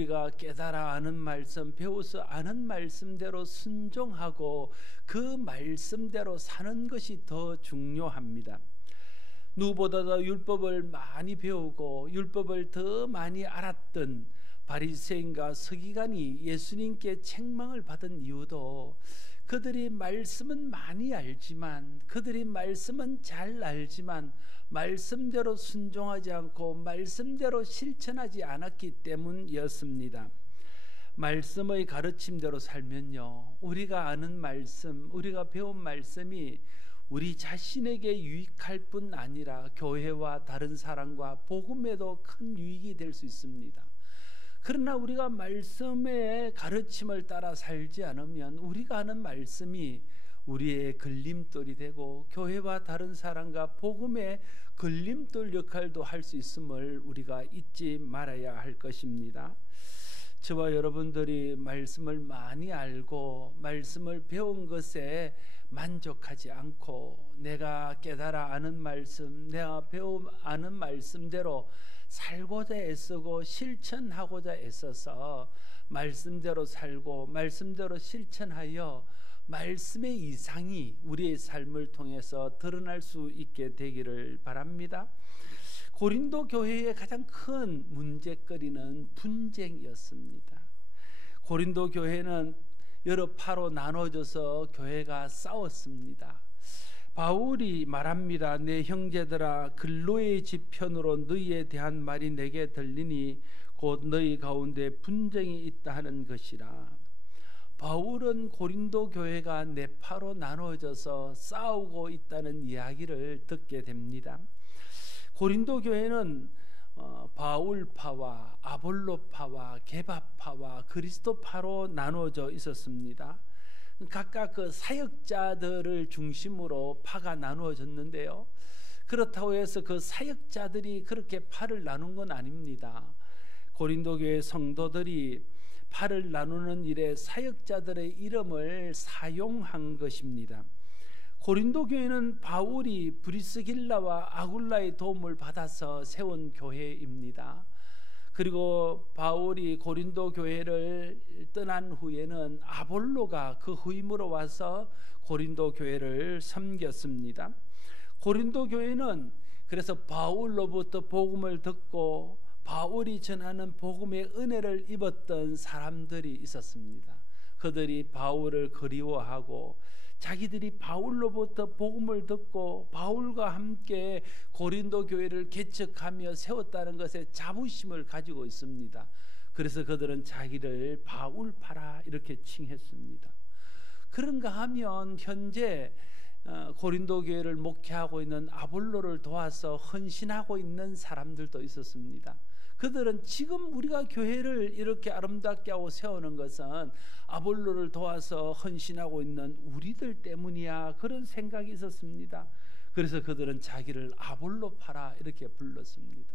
우리가 깨달아 아는 말씀, 배워서 아는 말씀대로 순종하고 그 말씀대로 사는 것이 더 중요합니다. 누구보다도 율법을 많이 배우고 율법을 더 많이 알았던 바리새인과 서기관이 예수님께 책망을 받은 이유도 그들이 말씀은 많이 알지만, 그들이 말씀은 잘 알지만 말씀대로 순종하지 않고 말씀대로 실천하지 않았기 때문이었습니다. 말씀의 가르침대로 살면요, 우리가 아는 말씀, 우리가 배운 말씀이 우리 자신에게 유익할 뿐 아니라 교회와 다른 사람과 복음에도 큰 유익이 될 수 있습니다. 그러나 우리가 말씀의 가르침을 따라 살지 않으면 우리가 하는 말씀이 우리의 걸림돌이 되고 교회와 다른 사람과 복음의 걸림돌 역할도 할 수 있음을 우리가 잊지 말아야 할 것입니다. 저와 여러분들이 말씀을 많이 알고 말씀을 배운 것에 만족하지 않고 내가 깨달아 아는 말씀, 내가 배워 아는 말씀대로 살고자 애쓰고 실천하고자 애써서 말씀대로 살고 말씀대로 실천하여 말씀의 이상이 우리의 삶을 통해서 드러날 수 있게 되기를 바랍니다. 고린도 교회의 가장 큰 문제거리는 분쟁이었습니다. 고린도 교회는 여러 파로 나눠져서 교회가 싸웠습니다. 바울이 말합니다. 내 형제들아, 근로의 지편으로 너희에 대한 말이 내게 들리니 곧 너희 가운데 분쟁이 있다 하는 것이라. 바울은 고린도 교회가 네 파로 나눠져서 싸우고 있다는 이야기를 듣게 됩니다. 고린도 교회는 바울파와 아볼로파와 게바파와 그리스도파로 나눠져 있었습니다. 각각 그 사역자들을 중심으로 파가 나누어졌는데요, 그렇다고 해서 그 사역자들이 그렇게 파를 나눈 건 아닙니다. 고린도 교회 성도들이 파를 나누는 일에 사역자들의 이름을 사용한 것입니다. 고린도 교회는 바울이 브리스길라와 아굴라의 도움을 받아서 세운 교회입니다. 그리고 바울이 고린도 교회를 떠난 후에는 아볼로가 그 후임으로 와서 고린도 교회를 섬겼습니다. 고린도 교회는 그래서 바울로부터 복음을 듣고 바울이 전하는 복음의 은혜를 입었던 사람들이 있었습니다. 그들이 바울을 그리워하고 자기들이 바울로부터 복음을 듣고 바울과 함께 고린도 교회를 개척하며 세웠다는 것에 자부심을 가지고 있습니다. 그래서 그들은 자기를 바울파라 이렇게 칭했습니다. 그런가 하면 현재 고린도 교회를 목회하고 있는 아볼로를 도와서 헌신하고 있는 사람들도 있었습니다. 그들은 지금 우리가 교회를 이렇게 아름답게 하고 세우는 것은 아볼로를 도와서 헌신하고 있는 우리들 때문이야, 그런 생각이 있었습니다. 그래서 그들은 자기를 아볼로파라 이렇게 불렀습니다.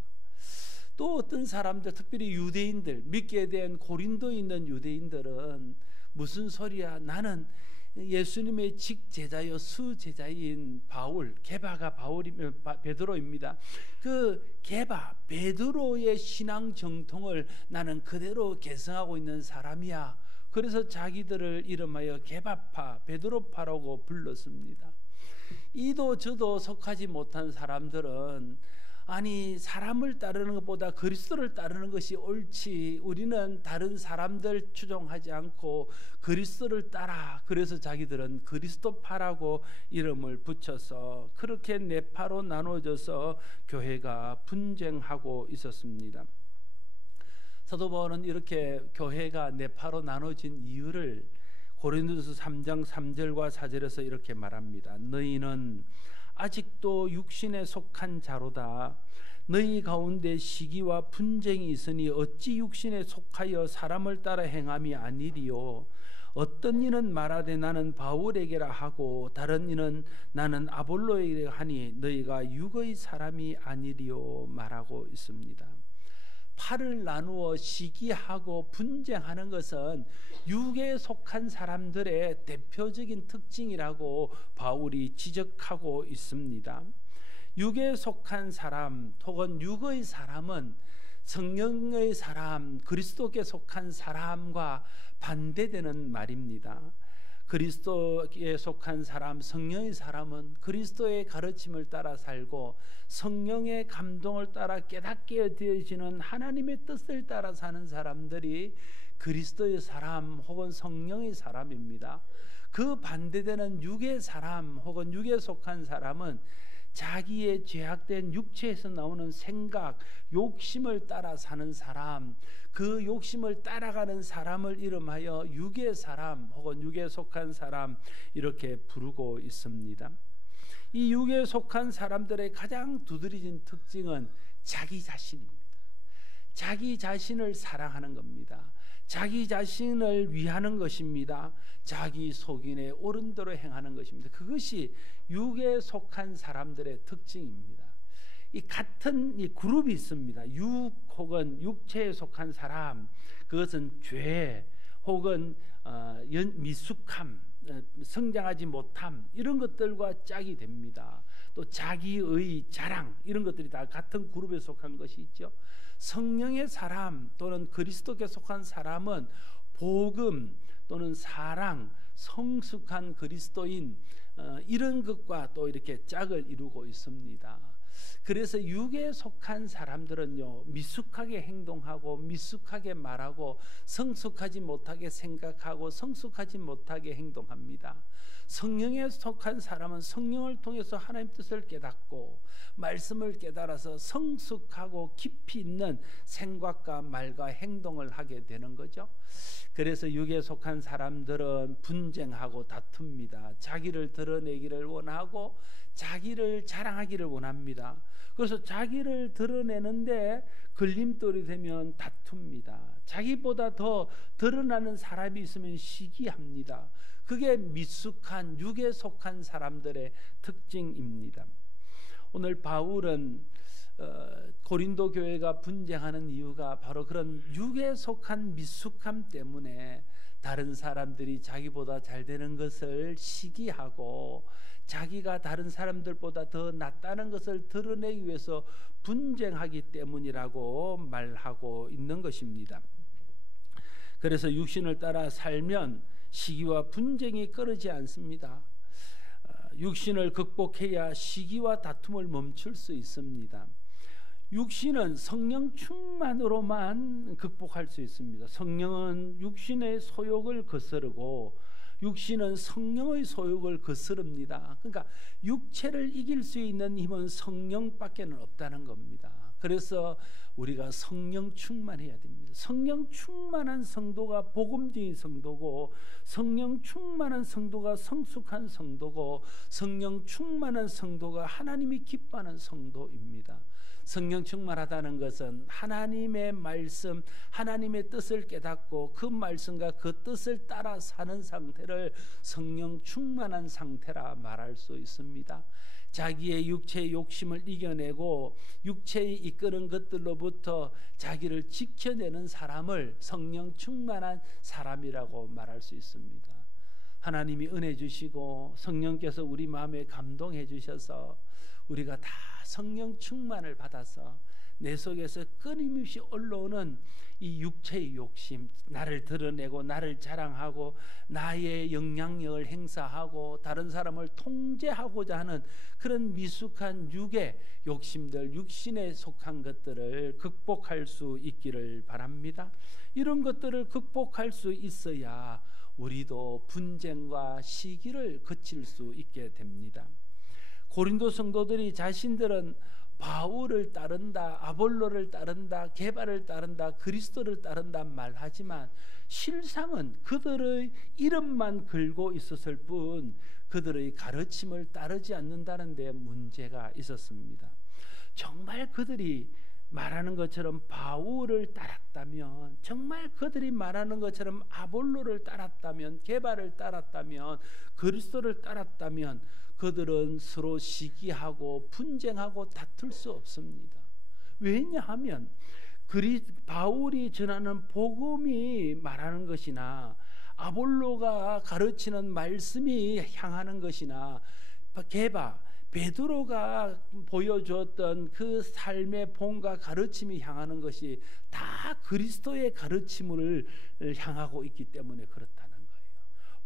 또 어떤 사람들, 특별히 유대인들, 믿게 된 고린도에 있는 유대인들은 무슨 소리야, 나는 예수님의 직제자여 수제자인 바울, 게바가 베드로입니다. 그 게바 베드로의 신앙 정통을 나는 그대로 계승하고 있는 사람이야. 그래서 자기들을 이름하여 게바파, 베드로파라고 불렀습니다. 이도 저도 속하지 못한 사람들은 아니, 사람을 따르는 것보다 그리스도를 따르는 것이 옳지, 우리는 다른 사람들 추종하지 않고 그리스도를 따라, 그래서 자기들은 그리스도파라고 이름을 붙여서 그렇게 네 파로 나눠져서 교회가 분쟁하고 있었습니다. 사도 바울은 이렇게 교회가 네 파로 나눠진 이유를 고린도서 3장 3절과 4절에서 이렇게 말합니다. 너희는 아직도 육신에 속한 자로다. 너희 가운데 시기와 분쟁이 있으니 어찌 육신에 속하여 사람을 따라 행함이 아니리요. 어떤 이는 말하되 나는 바울에게라 하고 다른 이는 나는 아볼로에게 하니 너희가 육의 사람이 아니리요 말하고 있습니다. 팔을 나누어 시기하고 분쟁하는 것은 육에 속한 사람들의 대표적인 특징이라고 바울이 지적하고 있습니다. 육에 속한 사람 혹은 육의 사람은 성령의 사람, 그리스도께 속한 사람과 반대되는 말입니다. 그리스도에 속한 사람, 성령의 사람은 그리스도의 가르침을 따라 살고 성령의 감동을 따라 깨닫게 되어지는 하나님의 뜻을 따라 사는 사람들이 그리스도의 사람 혹은 성령의 사람입니다. 그 반대되는 육의 사람 혹은 육에 속한 사람은 자기의 죄악된 육체에서 나오는 생각, 욕심을 따라 사는 사람, 그 욕심을 따라가는 사람을 이름하여 육의 사람 혹은 육에 속한 사람 이렇게 부르고 있습니다. 이 육에 속한 사람들의 가장 두드러진 특징은 자기 자신입니다. 자기 자신을 사랑하는 겁니다. 자기 자신을 위하는 것입니다. 자기 속인에 옳은 대로 행하는 것입니다. 그것이 육에 속한 사람들의 특징입니다. 이 같은 이 그룹이 있습니다. 육 혹은 육체에 속한 사람, 그것은 죄 혹은 미숙함, 성장하지 못함 이런 것들과 짝이 됩니다. 또 자기의 자랑 이런 것들이 다 같은 그룹에 속한 것이 있죠. 성령의 사람 또는 그리스도께 속한 사람은 복음 또는 사랑, 성숙한 그리스도인 이런 것과 또 이렇게 짝을 이루고 있습니다. 그래서 육에 속한 사람들은요, 미숙하게 행동하고 미숙하게 말하고 성숙하지 못하게 생각하고 성숙하지 못하게 행동합니다. 성령에 속한 사람은 성령을 통해서 하나님 뜻을 깨닫고 말씀을 깨달아서 성숙하고 깊이 있는 생각과 말과 행동을 하게 되는 거죠. 그래서 육에 속한 사람들은 분쟁하고 다툽니다. 자기를 드러내기를 원하고 자기를 자랑하기를 원합니다. 그래서 자기를 드러내는데 걸림돌이 되면 다툽니다. 자기보다 더 드러나는 사람이 있으면 시기합니다. 그게 미숙한 육에 속한 사람들의 특징입니다. 오늘 바울은 고린도 교회가 분쟁하는 이유가 바로 그런 육에 속한 미숙함 때문에 다른 사람들이 자기보다 잘 되는 것을 시기하고 자기가 다른 사람들보다 더 낫다는 것을 드러내기 위해서 분쟁하기 때문이라고 말하고 있는 것입니다. 그래서 육신을 따라 살면 시기와 분쟁이 끊이지 않습니다. 육신을 극복해야 시기와 다툼을 멈출 수 있습니다. 육신은 성령 충만으로만 극복할 수 있습니다. 성령은 육신의 소욕을 거스르고 육신은 성령의 소욕을 거스릅니다. 그러니까 육체를 이길 수 있는 힘은 성령밖에는 없다는 겁니다. 그래서 우리가 성령 충만해야 됩니다. 성령 충만한 성도가 복음적인 성도고, 성령 충만한 성도가 성숙한 성도고, 성령 충만한 성도가 하나님이 기뻐하는 성도입니다. 성령 충만하다는 것은 하나님의 말씀, 하나님의 뜻을 깨닫고 그 말씀과 그 뜻을 따라 사는 상태를 성령 충만한 상태라 말할 수 있습니다. 자기의 육체의 욕심을 이겨내고 육체에 이끄는 것들로부터 자기를 지켜내는 사람을 성령 충만한 사람이라고 말할 수 있습니다. 하나님이 은혜 주시고 성령께서 우리 마음에 감동해 주셔서 우리가 다 성령 충만을 받아서 내 속에서 끊임없이 올라오는 이 육체의 욕심, 나를 드러내고 나를 자랑하고 나의 영향력을 행사하고 다른 사람을 통제하고자 하는 그런 미숙한 육의 욕심들, 육신에 속한 것들을 극복할 수 있기를 바랍니다. 이런 것들을 극복할 수 있어야 우리도 분쟁과 시기를 거칠 수 있게 됩니다. 고린도 성도들이 자신들은 바울을 따른다, 아볼로를 따른다, 게바를 따른다, 그리스도를 따른다 말하지만 실상은 그들의 이름만 걸고 있었을 뿐 그들의 가르침을 따르지 않는다는 데 문제가 있었습니다. 정말 그들이 말하는 것처럼 바울을 따랐다면, 정말 그들이 말하는 것처럼 아볼로를 따랐다면, 게바를 따랐다면, 그리스도를 따랐다면 그들은 서로 시기하고 분쟁하고 다툴 수 없습니다. 왜냐하면 바울이 전하는 복음이 말하는 것이나 아볼로가 가르치는 말씀이 향하는 것이나 게바, 베드로가 보여주었던 그 삶의 본과 가르침이 향하는 것이 다 그리스도의 가르침을 향하고 있기 때문에 그렇다는 거예요.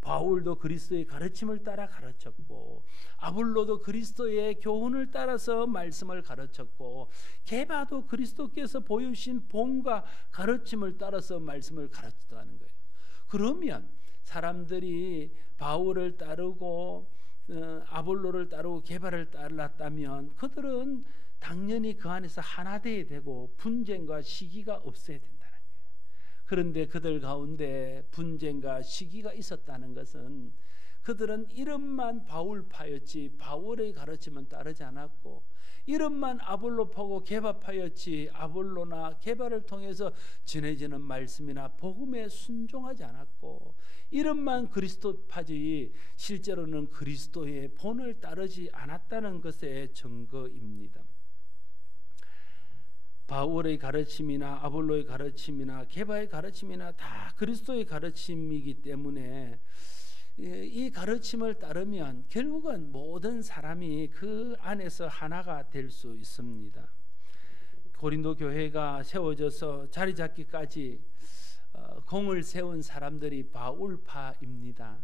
바울도 그리스도의 가르침을 따라 가르쳤고, 아볼로도 그리스도의 교훈을 따라서 말씀을 가르쳤고, 게바도 그리스도께서 보여주신 본과 가르침을 따라서 말씀을 가르쳤다는 거예요. 그러면 사람들이 바울을 따르고 아볼로를 따르고 게바를 따랐다면 그들은 당연히 그 안에서 하나 되어야 되고 분쟁과 시기가 없어야 된다는 거예요. 그런데 그들 가운데 분쟁과 시기가 있었다는 것은 그들은 이름만 바울파였지 바울의 가르침은 따르지 않았고, 이름만 아볼로파고 게바파였지 아볼로나 게바를 통해서 전해지는 말씀이나 복음에 순종하지 않았고, 이름만 그리스도파지 실제로는 그리스도의 본을 따르지 않았다는 것의 증거입니다. 바울의 가르침이나 아볼로의 가르침이나 게바의 가르침이나 다 그리스도의 가르침이기 때문에 이 가르침을 따르면 결국은 모든 사람이 그 안에서 하나가 될 수 있습니다. 고린도 교회가 세워져서 자리 잡기까지 공을 세운 사람들이 바울파입니다.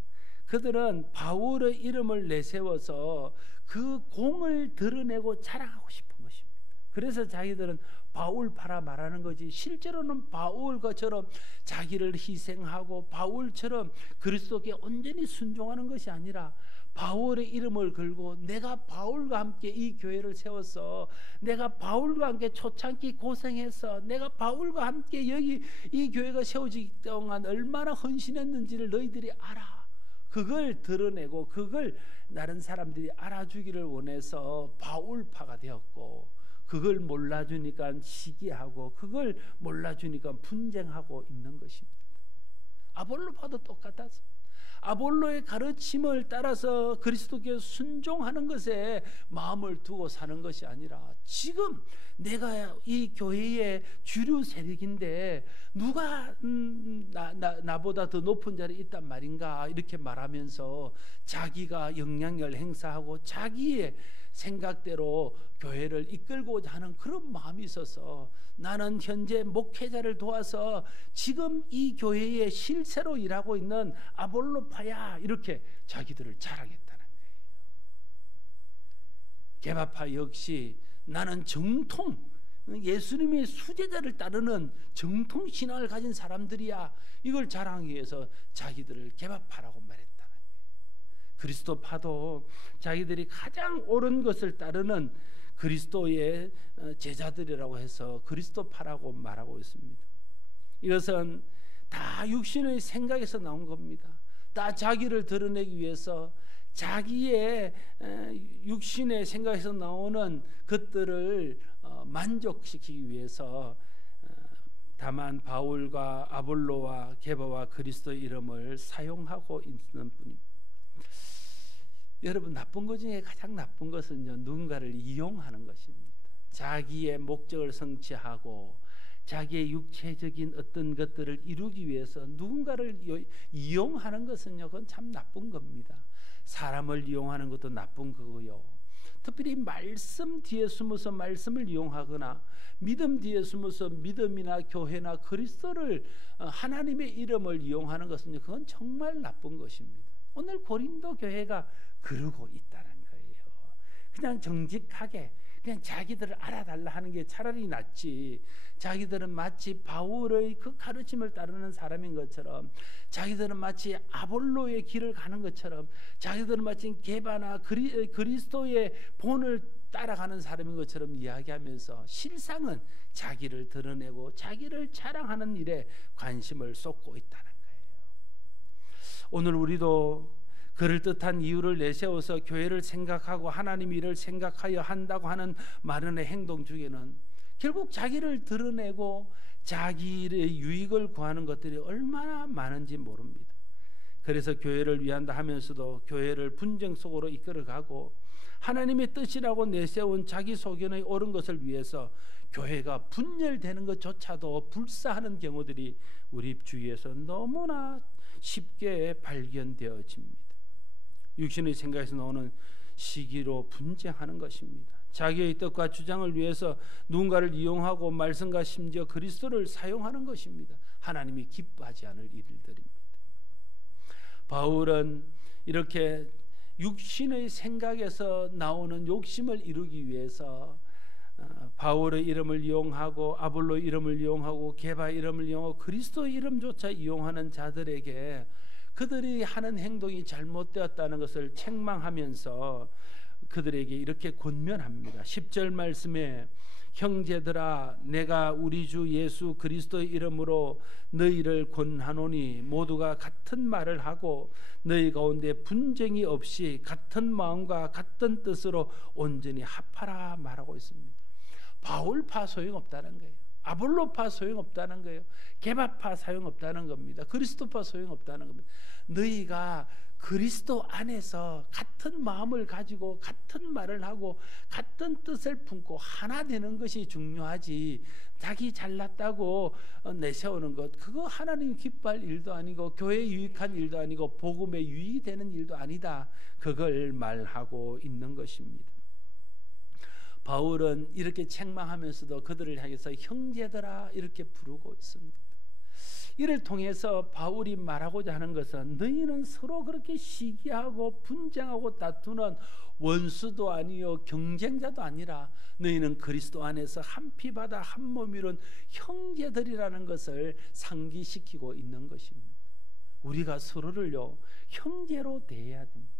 그들은 바울의 이름을 내세워서 그 공을 드러내고 자랑하고 싶은 것입니다. 그래서 자기들은 바울파라 말하는 거지, 실제로는 바울과처럼 자기를 희생하고 바울처럼 그리스도께 온전히 순종하는 것이 아니라 바울의 이름을 걸고 내가 바울과 함께 이 교회를 세웠어, 내가 바울과 함께 초창기 고생해서 내가 바울과 함께 여기 이 교회가 세워지기 동안 얼마나 헌신했는지를 너희들이 알아. 그걸 드러내고 그걸 다른 사람들이 알아주기를 원해서 바울파가 되었고, 그걸 몰라주니까 시기하고 그걸 몰라주니까 분쟁하고 있는 것입니다. 아볼로파도 똑같았어. 아볼로의 가르침을 따라서 그리스도께 순종하는 것에 마음을 두고 사는 것이 아니라, 지금 내가 이 교회의 주류 세력인데 누가 나보다 더 높은 자리에 있단 말인가 이렇게 말하면서 자기가 영향력을 행사하고 자기의 생각대로 교회를 이끌고자 하는 그런 마음이 있어서, 나는 현재 목회자를 도와서 지금 이 교회의 실세로 일하고 있는 아볼로파야, 이렇게 자기들을 자랑했다는 거예요. 게바파 역시 나는 정통 예수님의 수제자를 따르는 정통 신앙을 가진 사람들이야, 이걸 자랑하기 위해서 자기들을 게바파라고 말했다. 그리스도파도 자기들이 가장 옳은 것을 따르는 그리스도의 제자들이라고 해서 그리스도파라고 말하고 있습니다. 이것은 다 육신의 생각에서 나온 겁니다. 다 자기를 드러내기 위해서 자기의 육신의 생각에서 나오는 것들을 만족시키기 위해서 다만 바울과 아볼로와 게바와 그리스도의 이름을 사용하고 있는 뿐입니다. 여러분, 나쁜 것 중에 가장 나쁜 것은요, 누군가를 이용하는 것입니다. 자기의 목적을 성취하고 자기의 육체적인 어떤 것들을 이루기 위해서 누군가를 이용하는 것은요, 그건 참 나쁜 겁니다. 사람을 이용하는 것도 나쁜 거고요, 특별히 말씀 뒤에 숨어서 말씀을 이용하거나 믿음 뒤에 숨어서 믿음이나 교회나 그리스도를 하나님의 이름을 이용하는 것은요, 그건 정말 나쁜 것입니다. 오늘 고린도 교회가 그러고 있다는 거예요. 그냥 정직하게 그냥 자기들을 알아달라 하는 게 차라리 낫지, 자기들은 마치 바울의 그 가르침을 따르는 사람인 것처럼, 자기들은 마치 아볼로의 길을 가는 것처럼, 자기들은 마치 게바나 그리스도의 본을 따라가는 사람인 것처럼 이야기하면서 실상은 자기를 드러내고 자기를 자랑하는 일에 관심을 쏟고 있다는 거예요. 오늘 우리도 그럴듯한 이유를 내세워서 교회를 생각하고 하나님 일을 생각하여 한다고 하는 마련의 행동 중에는 결국 자기를 드러내고 자기의 유익을 구하는 것들이 얼마나 많은지 모릅니다. 그래서 교회를 위한다 하면서도 교회를 분쟁 속으로 이끌어가고 하나님의 뜻이라고 내세운 자기 소견의 옳은 것을 위해서 교회가 분열되는 것조차도 불사하는 경우들이 우리 주위에서 너무나 쉽게 발견되어집니다. 육신의 생각에서 나오는 시기로 분쟁하는 것입니다. 자기의 뜻과 주장을 위해서 누군가를 이용하고 말씀과 심지어 그리스도를 사용하는 것입니다. 하나님이 기뻐하지 않을 일들입니다. 바울은 이렇게 육신의 생각에서 나오는 욕심을 이루기 위해서 바울의 이름을 이용하고 아볼로 이름을 이용하고 게바 이름을 이용하고 그리스도 이름조차 이용하는 자들에게 그들이 하는 행동이 잘못되었다는 것을 책망하면서 그들에게 이렇게 권면합니다. 10절 말씀에 형제들아 내가 우리 주 예수 그리스도의 이름으로 너희를 권하노니 모두가 같은 말을 하고 너희 가운데 분쟁이 없이 같은 마음과 같은 뜻으로 온전히 합하라 말하고 있습니다. 바울파 소용없다는 거예요. 아볼로파 소용없다는 거예요. 게바파 소용없다는 겁니다. 그리스도파 소용없다는 겁니다. 너희가 그리스도 안에서 같은 마음을 가지고 같은 말을 하고 같은 뜻을 품고 하나 되는 것이 중요하지, 자기 잘났다고 내세우는 것, 그거 하나님 기뻐할 일도 아니고 교회에 유익한 일도 아니고 복음에 유익이 되는 일도 아니다. 그걸 말하고 있는 것입니다. 바울은 이렇게 책망하면서도 그들을 향해서 형제들아 이렇게 부르고 있습니다. 이를 통해서 바울이 말하고자 하는 것은 너희는 서로 그렇게 시기하고 분쟁하고 다투는 원수도 아니요 경쟁자도 아니라 너희는 그리스도 안에서 한 피바다 한 몸이룬 형제들이라는 것을 상기시키고 있는 것입니다. 우리가 서로를요 형제로 대해야 됩니다.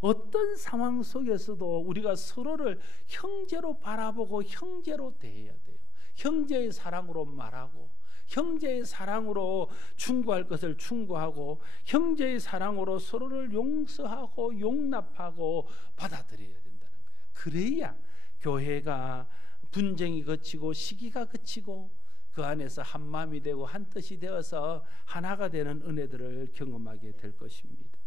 어떤 상황 속에서도 우리가 서로를 형제로 바라보고 형제로 대해야 돼요. 형제의 사랑으로 말하고 형제의 사랑으로 충고할 것을 충고하고 형제의 사랑으로 서로를 용서하고 용납하고 받아들여야 된다는 거예요. 그래야 교회가 분쟁이 그치고 시기가 그치고 그 안에서 한 마음이 되고 한 뜻이 되어서 하나가 되는 은혜들을 경험하게 될 것입니다.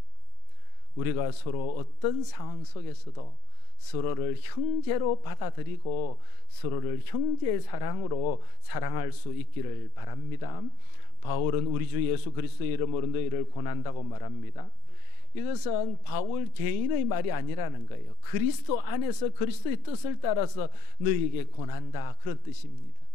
우리가 서로 어떤 상황 속에서도 서로를 형제로 받아들이고 서로를 형제의 사랑으로 사랑할 수 있기를 바랍니다. 바울은 우리 주 예수 그리스도의 이름으로 너희를 권한다고 말합니다. 이것은 바울 개인의 말이 아니라는 거예요. 그리스도 안에서 그리스도의 뜻을 따라서 너희에게 권한다, 그런 뜻입니다.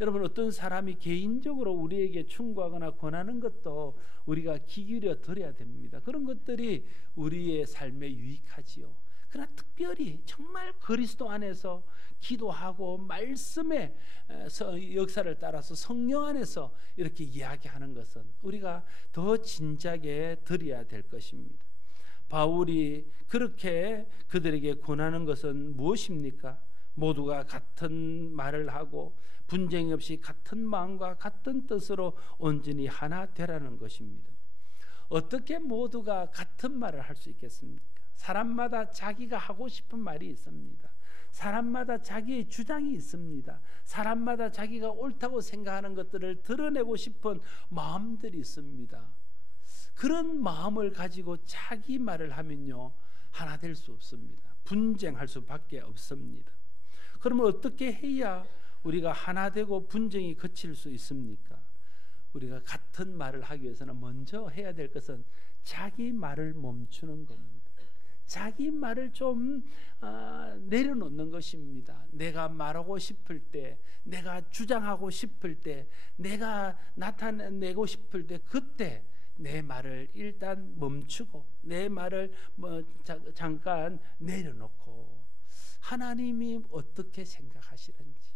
여러분, 어떤 사람이 개인적으로 우리에게 충고하거나 권하는 것도 우리가 귀 기울여 들어야 됩니다. 그런 것들이 우리의 삶에 유익하지요. 그러나 특별히 정말 그리스도 안에서 기도하고 말씀의 역사를 따라서 성령 안에서 이렇게 이야기하는 것은 우리가 더 진작에 들어야 될 것입니다. 바울이 그렇게 그들에게 권하는 것은 무엇입니까? 모두가 같은 말을 하고 분쟁 없이 같은 마음과 같은 뜻으로 온전히 하나 되라는 것입니다. 어떻게 모두가 같은 말을 할 수 있겠습니까? 사람마다 자기가 하고 싶은 말이 있습니다. 사람마다 자기의 주장이 있습니다. 사람마다 자기가 옳다고 생각하는 것들을 드러내고 싶은 마음들이 있습니다. 그런 마음을 가지고 자기 말을 하면요 하나 될 수 없습니다. 분쟁할 수밖에 없습니다. 그러면 어떻게 해야 우리가 하나 되고 분쟁이 그칠 수 있습니까? 우리가 같은 말을 하기 위해서는 먼저 해야 될 것은 자기 말을 멈추는 겁니다. 자기 말을 좀 내려놓는 것입니다. 내가 말하고 싶을 때, 내가 주장하고 싶을 때, 내가 나타내고 싶을 때, 그때 내 말을 일단 멈추고 내 말을 잠깐 내려놓고 하나님이 어떻게 생각하시는지,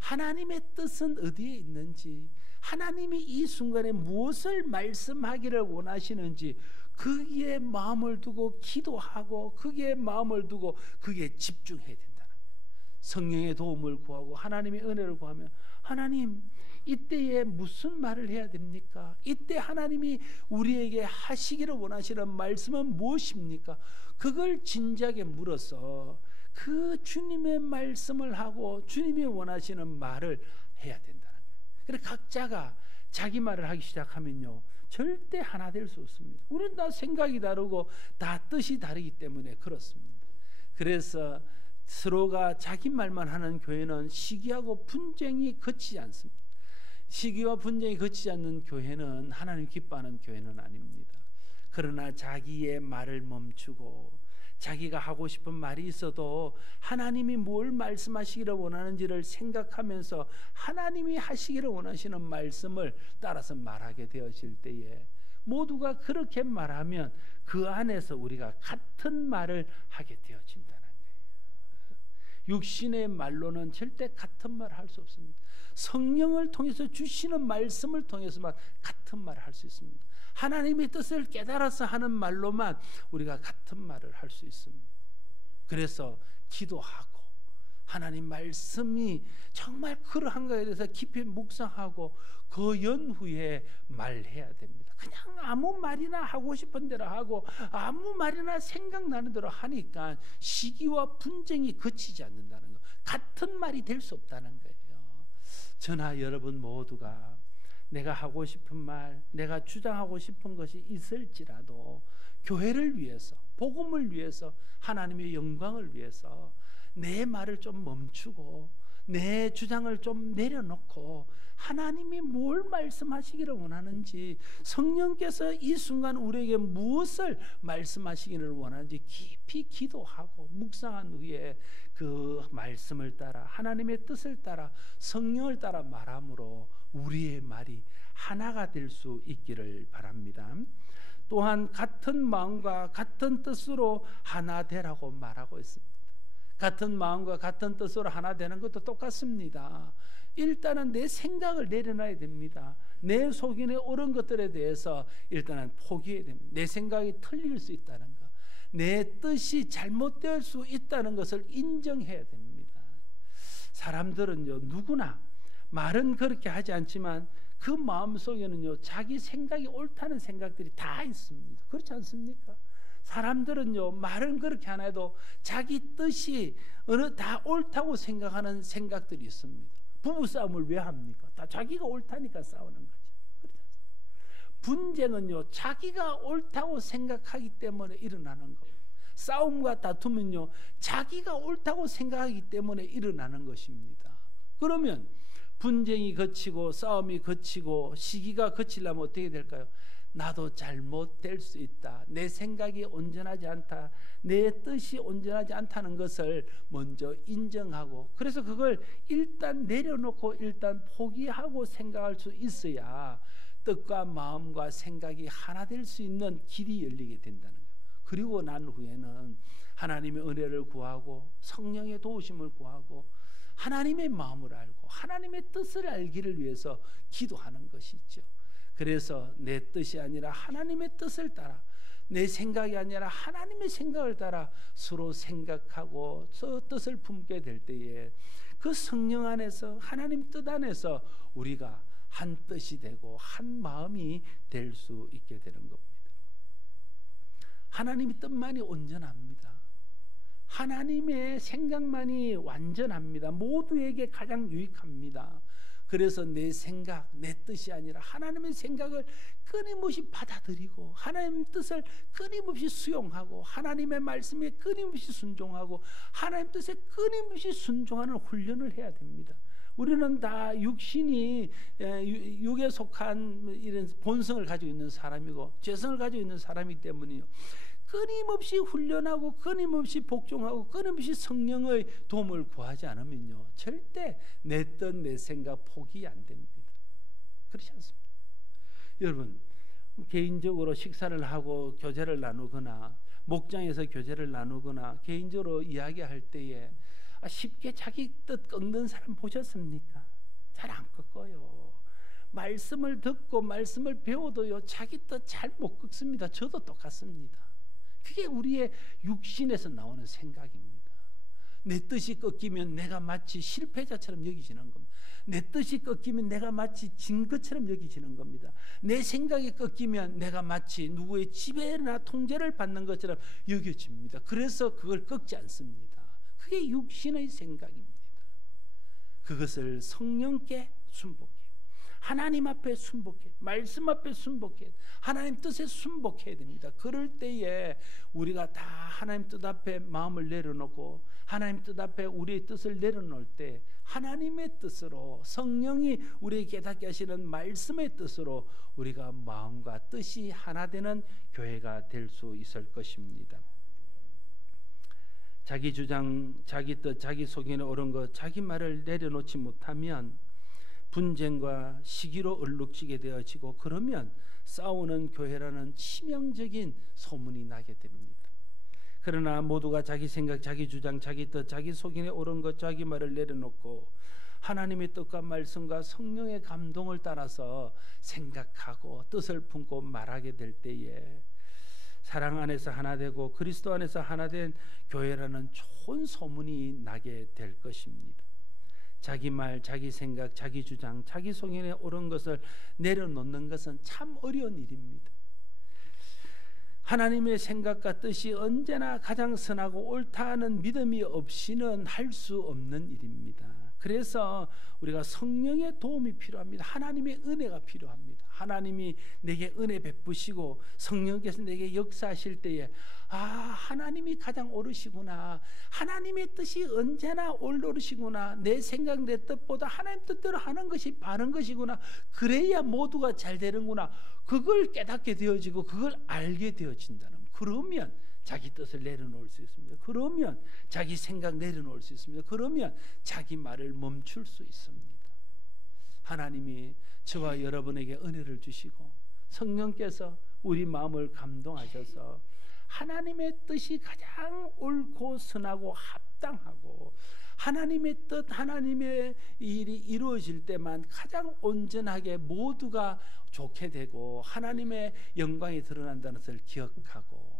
하나님의 뜻은 어디에 있는지, 하나님이 이 순간에 무엇을 말씀하기를 원하시는지 거기에 마음을 두고 기도하고 거기에 마음을 두고 거기에 집중해야 된다는 거예요. 성령의 도움을 구하고 하나님의 은혜를 구하면, 하나님 이때에 무슨 말을 해야 됩니까? 이때 하나님이 우리에게 하시기를 원하시는 말씀은 무엇입니까? 그걸 진지하게 물어서 그 주님의 말씀을 하고 주님이 원하시는 말을 해야 된다는 거예요. 그래서 각자가 자기 말을 하기 시작하면요 절대 하나 될 수 없습니다. 우리는 다 생각이 다르고 다 뜻이 다르기 때문에 그렇습니다. 그래서 서로가 자기 말만 하는 교회는 시기하고 분쟁이 그치지 않습니다. 시기와 분쟁이 그치지 않는 교회는 하나님 기뻐하는 교회는 아닙니다. 그러나 자기의 말을 멈추고 자기가 하고 싶은 말이 있어도 하나님이 뭘 말씀하시기를 원하는지를 생각하면서 하나님이 하시기를 원하시는 말씀을 따라서 말하게 되어질 때에, 모두가 그렇게 말하면 그 안에서 우리가 같은 말을 하게 되어진다는 거예요. 육신의 말로는 절대 같은 말을 할 수 없습니다. 성령을 통해서 주시는 말씀을 통해서만 같은 말을 할 수 있습니다. 하나님의 뜻을 깨달아서 하는 말로만 우리가 같은 말을 할 수 있습니다. 그래서 기도하고 하나님 말씀이 정말 그러한가에 대해서 깊이 묵상하고 그 연후에 말해야 됩니다. 그냥 아무 말이나 하고 싶은 대로 하고 아무 말이나 생각나는 대로 하니까 시기와 분쟁이 그치지 않는다는 거, 같은 말이 될 수 없다는 거예요. 저나 여러분 모두가 내가 하고 싶은 말, 내가 주장하고 싶은 것이 있을지라도 교회를 위해서, 복음을 위해서, 하나님의 영광을 위해서 내 말을 좀 멈추고 내 주장을 좀 내려놓고 하나님이 뭘 말씀하시기를 원하는지, 성령께서 이 순간 우리에게 무엇을 말씀하시기를 원하는지 깊이 기도하고 묵상한 후에 그 말씀을 따라 하나님의 뜻을 따라 성령을 따라 말함으로 우리의 말이 하나가 될 수 있기를 바랍니다. 또한 같은 마음과 같은 뜻으로 하나 되라고 말하고 있습니다. 같은 마음과 같은 뜻으로 하나 되는 것도 똑같습니다. 일단은 내 생각을 내려놔야 됩니다. 내 속인에 옳은 것들에 대해서 일단은 포기해야 됩니다. 내 생각이 틀릴 수 있다는 것, 내 뜻이 잘못될 수 있다는 것을 인정해야 됩니다. 사람들은요, 누구나 말은 그렇게 하지 않지만 그 마음속에는요, 자기 생각이 옳다는 생각들이 다 있습니다. 그렇지 않습니까? 사람들은요, 말은 그렇게 안 해도 자기 뜻이 어느 다 옳다고 생각하는 생각들이 있습니다. 부부싸움을 왜 합니까? 다 자기가 옳다니까 싸우는 거죠. 그렇지 않습니까? 분쟁은요, 자기가 옳다고 생각하기 때문에 일어나는 겁니다. 싸움과 다툼은요, 자기가 옳다고 생각하기 때문에 일어나는 것입니다. 그러면 분쟁이 거치고 싸움이 거치고 시기가 거치려면 어떻게 될까요? 나도 잘못될 수 있다, 내 생각이 온전하지 않다, 내 뜻이 온전하지 않다는 것을 먼저 인정하고, 그래서 그걸 일단 내려놓고 일단 포기하고 생각할 수 있어야 뜻과 마음과 생각이 하나 될 수 있는 길이 열리게 된다는 거예요. 그리고 난 후에는 하나님의 은혜를 구하고 성령의 도우심을 구하고 하나님의 마음을 알고 하나님의 뜻을 알기를 위해서 기도하는 것이죠. 그래서 내 뜻이 아니라 하나님의 뜻을 따라, 내 생각이 아니라 하나님의 생각을 따라 서로 생각하고 저 뜻을 품게 될 때에 그 성령 안에서, 하나님 뜻 안에서 우리가 한 뜻이 되고 한 마음이 될 수 있게 되는 겁니다. 하나님의 뜻만이 온전합니다. 하나님의 생각만이 완전합니다. 모두에게 가장 유익합니다. 그래서 내 생각, 내 뜻이 아니라 하나님의 생각을 끊임없이 받아들이고 하나님의 뜻을 끊임없이 수용하고 하나님의 말씀에 끊임없이 순종하고 하나님 뜻에 끊임없이 순종하는 훈련을 해야 됩니다. 우리는 다 육신이 육에 속한 이런 본성을 가지고 있는 사람이고 죄성을 가지고 있는 사람이기 때문이요, 끊임없이 훈련하고 끊임없이 복종하고 끊임없이 성령의 도움을 구하지 않으면요, 절대 내 뜻, 내 생각 포기 안 됩니다. 그렇지 않습니다. 여러분, 개인적으로 식사를 하고 교제를 나누거나 목장에서 교제를 나누거나 개인적으로 이야기할 때에 쉽게 자기 뜻 꺾는 사람 보셨습니까? 잘 안 꺾어요. 말씀을 듣고 말씀을 배워도요, 자기 뜻 잘 못 꺾습니다. 저도 똑같습니다. 그게 우리의 육신에서 나오는 생각입니다. 내 뜻이 꺾이면 내가 마치 실패자처럼 여기지는 겁니다. 내 뜻이 꺾이면 내가 마치 진 것처럼 여기지는 겁니다. 내 생각이 꺾이면 내가 마치 누구의 지배나 통제를 받는 것처럼 여겨집니다. 그래서 그걸 꺾지 않습니다. 그게 육신의 생각입니다. 그것을 성령께 순복해, 하나님 앞에 순복해, 말씀 앞에 순복해, 하나님 뜻에 순복해야 됩니다. 그럴 때에 우리가 다 하나님 뜻 앞에 마음을 내려놓고 하나님 뜻 앞에 우리의 뜻을 내려놓을 때 하나님의 뜻으로, 성령이 우리에게 깨닫게 하시는 말씀의 뜻으로 우리가 마음과 뜻이 하나 되는 교회가 될 수 있을 것입니다. 자기 주장, 자기 뜻, 자기 속에 옳은 것, 자기 말을 내려놓지 못하면 분쟁과 시기로 얼룩지게 되어지고, 그러면 싸우는 교회라는 치명적인 소문이 나게 됩니다. 그러나 모두가 자기 생각, 자기 주장, 자기 뜻, 자기 속에 옳은 것, 자기 말을 내려놓고 하나님의 뜻과 말씀과 성령의 감동을 따라서 생각하고 뜻을 품고 말하게 될 때에 사랑 안에서 하나 되고 그리스도 안에서 하나 된 교회라는 좋은 소문이 나게 될 것입니다. 자기 말, 자기 생각, 자기 주장, 자기 속에 옳은 것을 내려놓는 것은 참 어려운 일입니다. 하나님의 생각과 뜻이 언제나 가장 선하고 옳다는 믿음이 없이는 할 수 없는 일입니다. 그래서 우리가 성령의 도움이 필요합니다. 하나님의 은혜가 필요합니다. 하나님이 내게 은혜 베푸시고 성령께서 내게 역사하실 때에 하나님이 가장 옳으시구나, 하나님의 뜻이 언제나 옳으시구나, 내 생각 내 뜻보다 하나님 뜻대로 하는 것이 바른 것이구나, 그래야 모두가 잘 되는구나, 그걸 깨닫게 되어지고 그걸 알게 되어진다는, 그러면 자기 뜻을 내려놓을 수 있습니다. 그러면 자기 생각 내려놓을 수 있습니다. 그러면 자기 말을 멈출 수 있습니다. 하나님이 저와 여러분에게 은혜를 주시고 성령께서 우리 마음을 감동하셔서 하나님의 뜻이 가장 옳고 선하고 합당하고 하나님의 뜻, 하나님의 일이 이루어질 때만 가장 온전하게 모두가 좋게 되고 하나님의 영광이 드러난다는 것을 기억하고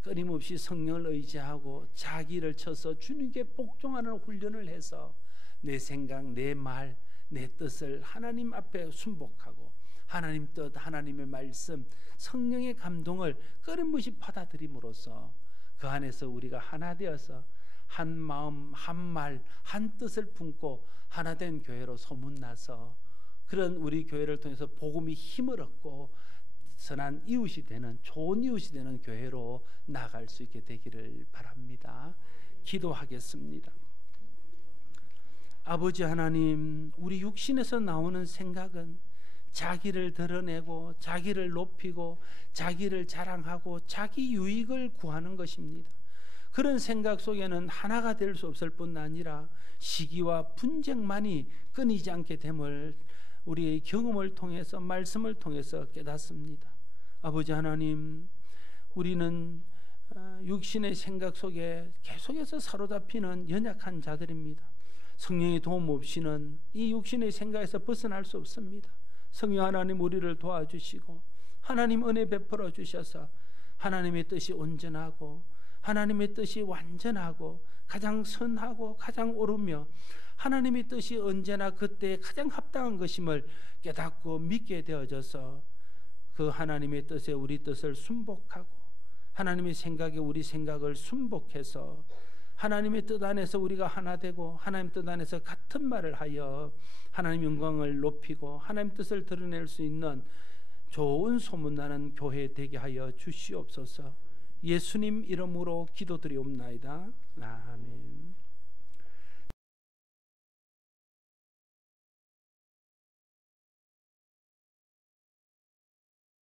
끊임없이 성령을 의지하고 자기를 쳐서 주님께 복종하는 훈련을 해서 내 생각, 내 말, 내 뜻을 하나님 앞에 순복하고 하나님 뜻, 하나님의 말씀, 성령의 감동을 끊임없이 받아들임으로써 그 안에서 우리가 하나 되어서 한 마음, 한 말, 한 뜻을 품고 하나 된 교회로 소문나서 그런 우리 교회를 통해서 복음이 힘을 얻고 선한 이웃이 되는, 좋은 이웃이 되는 교회로 나아갈 수 있게 되기를 바랍니다. 기도하겠습니다. 아버지 하나님, 우리 육신에서 나오는 생각은 자기를 드러내고 자기를 높이고 자기를 자랑하고 자기 유익을 구하는 것입니다. 그런 생각 속에는 하나가 될 수 없을 뿐 아니라 시기와 분쟁만이 끊이지 않게 됨을 우리의 경험을 통해서 말씀을 통해서 깨닫습니다. 아버지 하나님, 우리는 육신의 생각 속에 계속해서 사로잡히는 연약한 자들입니다. 성령의 도움 없이는 이 육신의 생각에서 벗어날 수 없습니다. 성령 하나님, 우리를 도와주시고 하나님 은혜 베풀어 주셔서 하나님의 뜻이 온전하고 하나님의 뜻이 완전하고 가장 선하고 가장 옳으며 하나님의 뜻이 언제나 그때 가장 합당한 것임을 깨닫고 믿게 되어져서 그 하나님의 뜻에 우리 뜻을 순복하고 하나님의 생각에 우리 생각을 순복해서 하나님의 뜻 안에서 우리가 하나 되고 하나님 뜻 안에서 같은 말을 하여 하나님 영광을 높이고 하나님 뜻을 드러낼 수 있는 좋은 소문나는 교회 되게 하여 주시옵소서. 예수님 이름으로 기도드리옵나이다. 아멘.